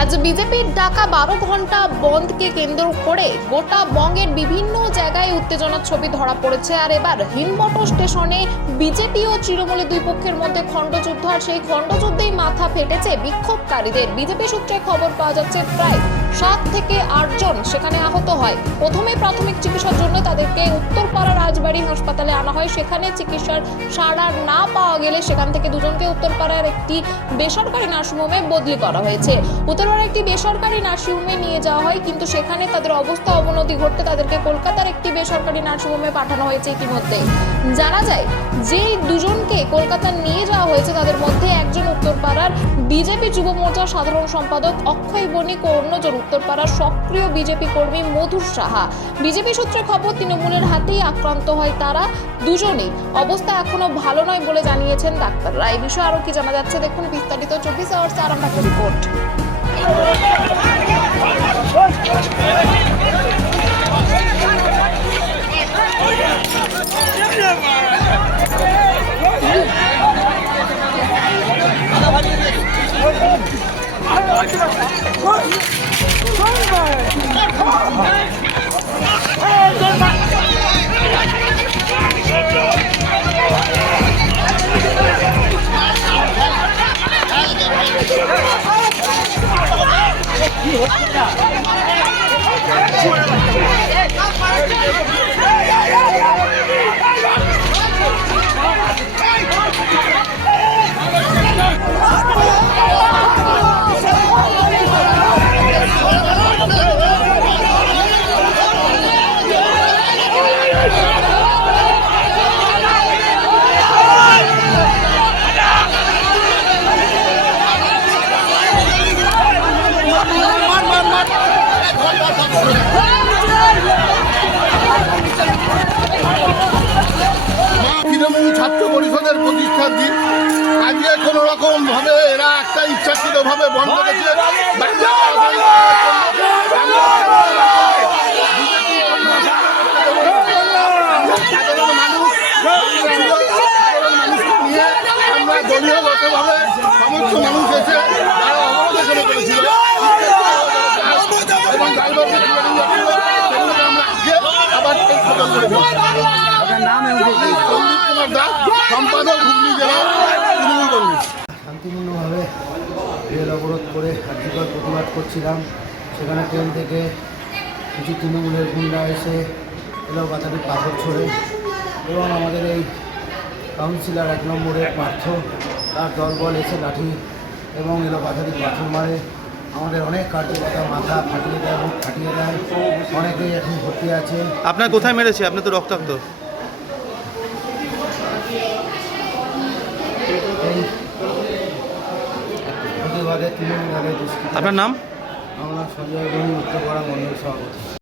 আজ বিজেপির ডাকা 12 ঘন্টা বন্ধকে কেন্দ্র করে গোটা বঙ্গের বিভিন্ন জায়গায় উত্তেজনার ছবি ধরা পড়েছে। আর এবার হিন্দমোটর স্টেশনে বিজেপি ও তৃণমূলের দুই পক্ষের মধ্যে খণ্ডযুদ্ধ, আর সেই খণ্ডযুদ্ধেই মাথা ফেটেছে বিক্ষোভকারীদের। বিজেপি সূত্রে খবর পাওয়া যাচ্ছে প্রায় 7 থেকে 8 জন সেখানে আহত হয়। প্রথমে প্রাথমিক চিকিৎসার জন্য তাদেরকে উত্তরপাড়া রাজবাড়ী হাসপাতালে আনা হয়। সেখানে চিকিৎসার সাড়া না পাওয়া গেলে সেখান থেকে দুজনকে উত্তরপাড়ার একটি বেসরকারি নার্সিংহোমে বদলি করা হয়েছে। উত্তরপাড়ার একটি বেসরকারি নার্সিংহোমে নিয়ে যাওয়া হয়, কিন্তু সেখানে তাদের অবস্থা অবনতি ঘটতে তাদেরকে কলকাতার একটি বেসরকারি নার্সিংহোমে পাঠানো হয়েছে। ইতিমধ্যে জানা যায় যে দুজনকে কলকাতা নিয়ে যাওয়া হয়েছে তাদের মধ্যে একজন উত্তরপাড়ার বিজেপি যুব মোর্চার সাধারণ সম্পাদক অক্ষয় বণিক ও অন্যজন উত্তরপাড়ার সক্রিয় বিজেপি কর্মী মধুর সাহা। বিজেপি সূত্রে খবর তৃণমূলের হাতেই আক্রান্ত হয় তারা দুজনেই। অবস্থা এখনো ভালো নয় বলে জানিয়েছেন ডাক্তাররা। এই বিষয়ে আরো কি জানা যাচ্ছে দেখুন বিস্তারিত 24 আওয়ার্স আরামবাগ রিপোর্ট। তৃণমূল ছাত্র পরিষদের প্রতিষ্ঠার দিন আজকে কোনো রকম ভাবে এরা একটা ইচ্ছাকৃত ভাবে বন্ধ করেছে। সাধারণ মানুষকে নিয়ে আমরা দলীয়গতভাবে সমস্ত মানুষ এসে তারা অবরোধ করেছিল এবং সেগুলোকে আমরা আজকে আবার সচল করে সন্দীপ কুমার দাস, সম্পাদক, হুগলি জেলা তৃণমূল কংগ্রেস। শান্তিপূর্ণভাবে রেল অবরোধ করে আর্যিকর প্রতিবাদ করছিলাম। সেখানে ট্রেন থেকে কিছু তৃণমূলের গুন্ডা এসে এলোপাতাড়ি পাথর ছোড়ে এবং আমাদের এই কাউন্সিলর 1 নম্বরের পার্থ তার দলবল এসে লাঠি এবং এলোপাতাড়ি পাথর মারে। আমাদের অনেক কার্যকর্তা মাথা ফাটিয়ে দেয়, মুখ ফাটিয়ে দেয়, অনেকেই এখন ভর্তি আছে। আপনার কোথায় মেরেছে? আপনি তো রক্তাক্ত। এই প্রতিবাদে তৃণমূল আপনার নাম? আমরা সঞ্জয় বণিক, উত্তরপাড়া মন্ডল সভাপতি।